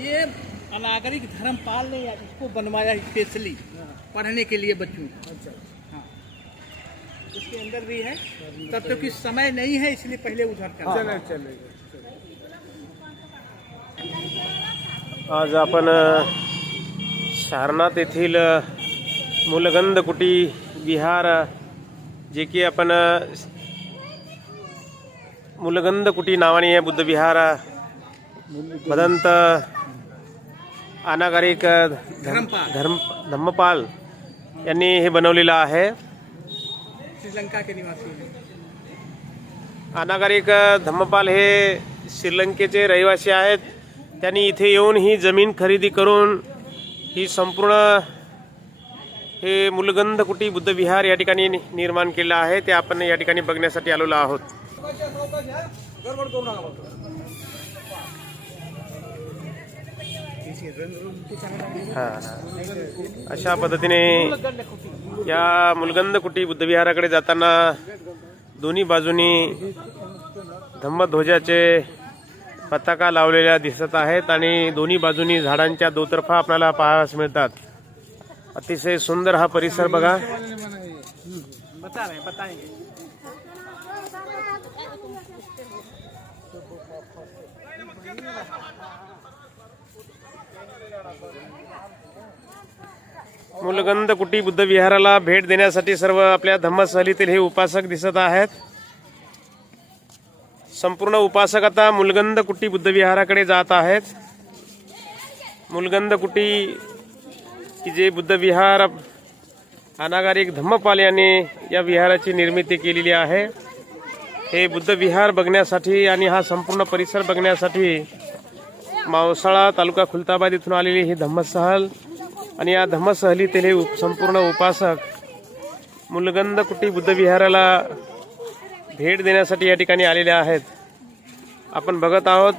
ये अनागरिक धर्मपाल ने इसको बनवाया स्पेशली पढ़ने के लिए बच्चों को। अच्छा। हाँ, इसके अंदर भी है, तब तो कि समय नहीं है इसलिए पहले उधर का। चलेगा। आज आपण सारनाथ येथील मूलगंध कुटी विहार, जे की आपण मूलगंध कुटी नावाने हे बुद्ध विहार भदंत अनागरिक धम्मपाल यांनी हे बनवलेलं आहे। श्रीलंका के निवासी हैं। अनागरिक धम्मपाल हे श्रीलंकेचे रहिवासी आहेत। त्यांनी इथे येऊन ही जमीन खरेदी करून ही संपूर्ण हे मूलगंध कुटी बुद्ध विहार या ठिकाणी निर्माण केलं आहे। ते आपण या ठिकाणी बघण्यासाठी आलेलो आहोत। अशा पद्धतीने या मूलगंध कुटी बुद्ध विहाराकडे जाताना दोन्ही बाजूनी धम्मध्वजाचे पताका लावलेल्या दिसत आहेत आणि दोन्ही बाजूनी झाडांच्या दोतर्फा आपल्याला पाहावयास मिळतात। अतिशय सुंदर हा परिसर बघा। बताएंगे। मूलगंध कुटी बुद्ध विहाराला भेट देण्यासाठी सर्व आपल्या धम्मसहलीतील हे उपासक दिसत आहेत। संपूर्ण उपासक आता मूलगंध कुटी बुद्ध विहाराकडे जात आहेत। मूलगंध कुटी की जे बुद्ध विहार अनागरिक धम्मपाल यांनी या विहाराची निर्मिती केलेली आहे। हे बुद्ध विहार बघण्यासाठी आणि हा संपूर्ण परिसर बघण्यासाठी मावसाळा तालुका खुलताबाद इथून आलेली ही धम्मसहल आणि या धम्मसहलीतील हे संपूर्ण उपासक मूलगंध कुटी बुद्ध विहाराला भेट देण्यासाठी या ठिकाणी आलेले आहेत। आपण बघत आहोत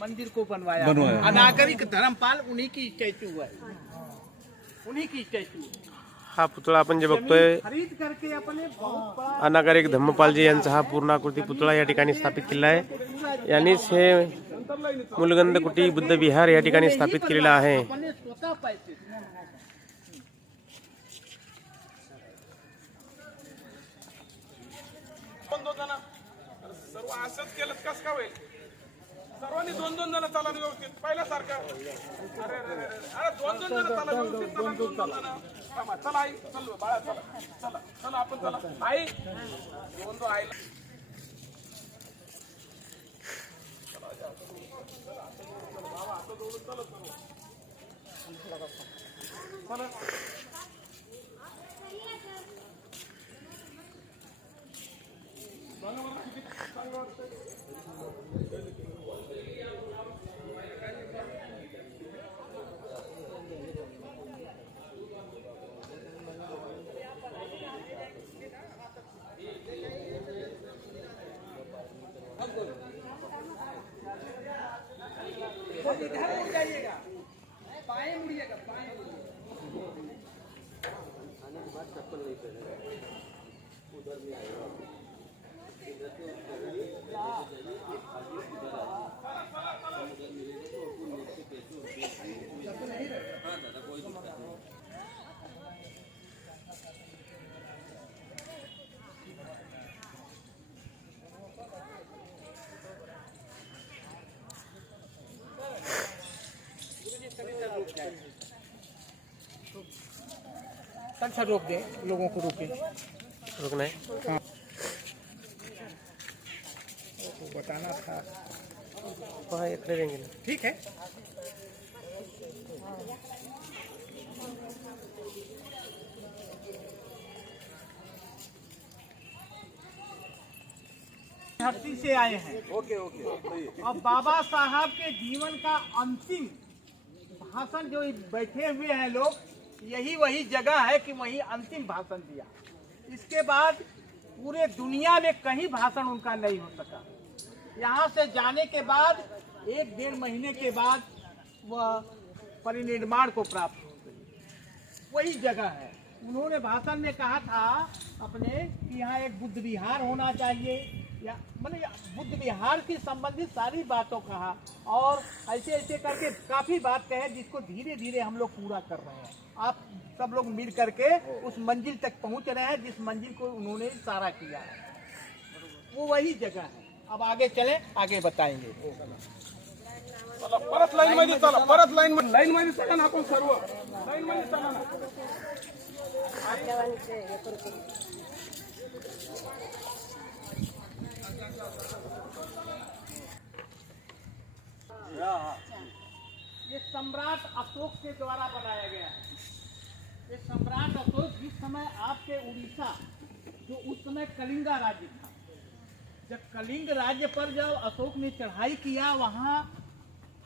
मंदिर को बनवाया। अनागरिक धर्मपाल उन्हीं की स्टैचू है, उन्हीं की स्टैचू। हा पुतळा आपण जे बघतोय खरीद करके अपने बहुत बड़ा अनागरिक धम्मपालजी यांचा हा पूर्णाकृती पुतळा या ठिकाणी स्थापित केला आहे। यांनीच हे मूलगंध कुटी बुद्ध विहार या ठिकाणी स्थापित केलेला आहे। अपने स्वतः पैसे सर्व असंच केलं कस का होईल? सर्वांनी दोन जण चाला व्यवस्थित पहिल्यासारखं। अरे दोन जण चाला व्यवस्थित, चला आई, चल बाळा, चला आपण चला आई, दोन आई इधर मुड़ जाइएगा, बाएं मुड़िएगा, बाएं अच्छा रोक दे, लोगों को रोके, रुकना है। हाँ तो बताना था। वहाँ एक ले लेंगे ना। ठीक है। धरती से आए हैं। ओके। और बाबा साहब के जीवन का अंतिम भाषण जो बैठे हुए हैं लोग, यही वही जगह है कि वही अंतिम भाषण दिया। इसके बाद पूरे दुनिया में कहीं भाषण उनका नहीं हो सका। यहाँ से जाने के बाद 1-1.5 महीने के बाद वह परिनिर्वाण को प्राप्त हो गई। वही जगह है, उन्होंने भाषण में कहा था अपने कि यहाँ एक बुद्ध विहार होना चाहिए, या मतलब बुद्ध विहार की संबंधित सारी बातों कहा, और ऐसे ऐसे करके काफ़ी बात कहे जिसको धीरे धीरे हम लोग पूरा कर रहे हैं। आप सब लोग मिल करके उस मंजिल तक पहुँच रहे हैं जिस मंजिल को उन्होंने इशारा किया है, वो वही जगह है। अब आगे चले, आगे बताएंगे। चला परत लाईन मध्ये चला, परत लाईन मध्ये चला ना, आपण सर्व लाईन मध्ये चला ना. ये सम्राट अशोक के द्वारा बनाया गया है। ये सम्राट अशोक जिस समय आपके उड़ीसा, जो उस समय कलिंगा राज्य था, जब कलिंग राज्य पर जब अशोक ने चढ़ाई किया, वहाँ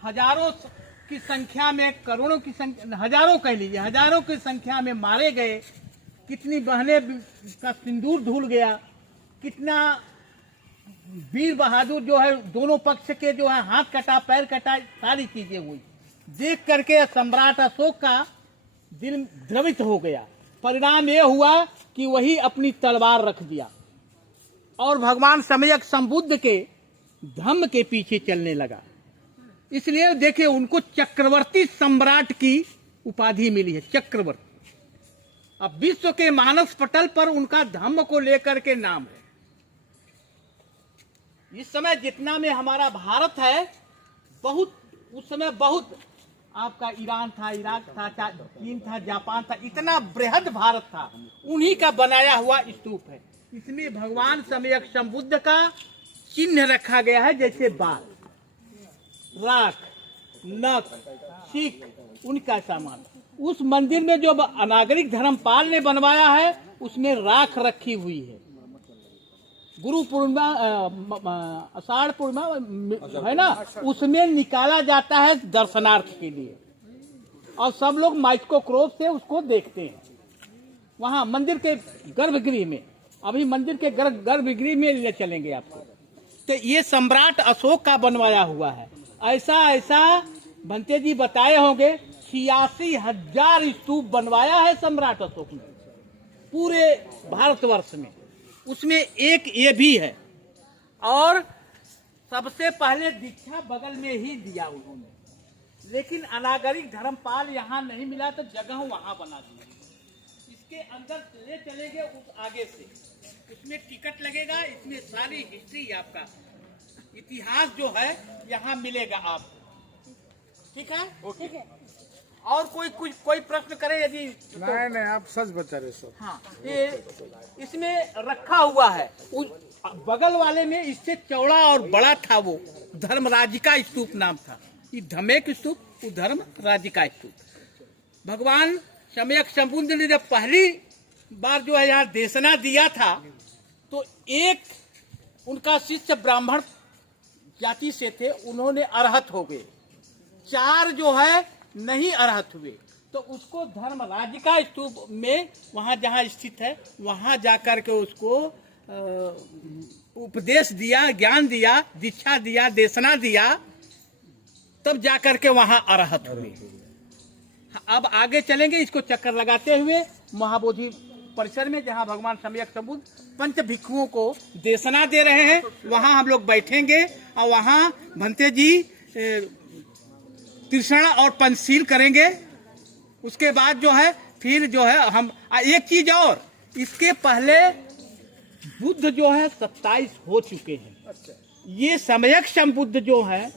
हजारों की संख्या में, करोड़ों की संख्या, हजारों कह लीजिए, हजारों की संख्या में मारे गए, कितनी बहनें का सिंदूर धुल गया, कितना वीर बहादुर जो है दोनों पक्ष के जो है हाथ कटा, पैर कटा, सारी चीजें हुई। देख करके सम्राट अशोक का दिल द्रवित हो गया। परिणाम यह हुआ कि वही अपनी तलवार रख दिया और भगवान सम्यक संबुद्ध के धम्म के पीछे चलने लगा। इसलिए देखिए उनको चक्रवर्ती सम्राट की उपाधि मिली है, चक्रवर्ती। अब विश्व के मानस पटल पर उनका धम्म को लेकर के नाम है। इस समय जितना में हमारा भारत है, बहुत उस समय बहुत आपका ईरान था, इराक था, चीन था, जापान था, इतना बृहद भारत था, उन्हीं का बनाया हुआ स्तूप है। इसमें भगवान सम्यक संबुद्ध का चिन्ह रखा गया है, जैसे बाल, राख, नख, सीख, उनका सामान। उस मंदिर में जो अनागरिक धर्मपाल ने बनवाया है, उसमें राख रखी हुई है। गुरु पूर्णिमा, आषाढ़ पूर्णिमा है ना, उसमें निकाला जाता है दर्शनार्थ के लिए, और सब लोग माइक्रोस्कोप से उसको देखते हैं। वहाँ मंदिर के गर्भगृह में, अभी मंदिर के गर्भगृह में ले चलेंगे आपको। तो ये सम्राट अशोक का बनवाया हुआ है। ऐसा ऐसा भंते जी बताए होंगे, 86,000 स्तूप बनवाया है सम्राट अशोक ने पूरे भारतवर्ष में। उसमें एक ये भी है, और सबसे पहले दीक्षा बगल में ही दिया उन्होंने, लेकिन अनागरिक धर्मपाल यहाँ नहीं मिला तो जगह वहाँ बना दी। इसके अंदर ले चलेंगे उस आगे से, इसमें टिकट लगेगा, इसमें सारी हिस्ट्री आपका इतिहास जो है यहाँ मिलेगा आपको। ठीक है, ठीक है। और कोई प्रश्न करे यदि? नहीं, आप सच बता रहे सर। हाँ, ये इसमें रखा हुआ है। बगल वाले में इससे चौड़ा और बड़ा था, वो धर्मराजिका स्तूप नाम था। ये धमेक स्तूप, वो धर्मराजिका स्तूप। भगवान सम्यक संबुद्ध ने जब पहली बार जो है यहाँ देशना दिया था, तो एक उनका शिष्य ब्राह्मण जाति से थे, उन्होंने अरहत हो गए। 4 जो है नहीं अरहत हुए, तो उसको धर्मराजिका स्तूप में, वहाँ जहाँ स्थित है, वहाँ जाकर के उसको उपदेश दिया, ज्ञान दिया, दीक्षा दिया, देशना दिया, तब जाकर के वहाँ अरहत हुए। अब आगे चलेंगे, इसको चक्कर लगाते हुए महाबोधि परिसर में, जहाँ भगवान सम्यक संबुद्ध पंच भिक्षुओं को देशना दे रहे हैं, वहाँ हम लोग बैठेंगे और वहाँ भंते जी तृष्णा और पंचशील करेंगे। उसके बाद जो है फिर जो है हम एक चीज और, इसके पहले बुद्ध जो है 27 हो चुके हैं। ये सम्यक संबुद्ध जो है,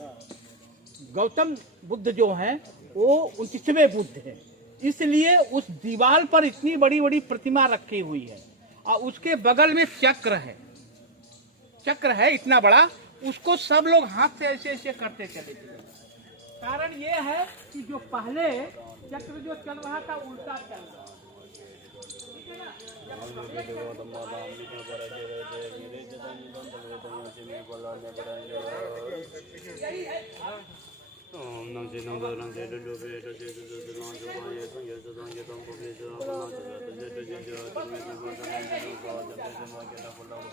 गौतम बुद्ध जो है, वो 29वें बुद्ध है। इसलिए उस दीवार पर इतनी बड़ी बड़ी प्रतिमा रखी हुई है, और उसके बगल में चक्र है इतना बड़ा, उसको सब लोग हाथ से ऐसे ऐसे करते चले थे। कारण ये है कि जो पहले चक्र जो चल रहा था, उल्टा चल रहा था। ठीक है ना? यही है। ओम नमः शिवाय नमः नमः शिवाय नमः शिवाय नमः शिवाय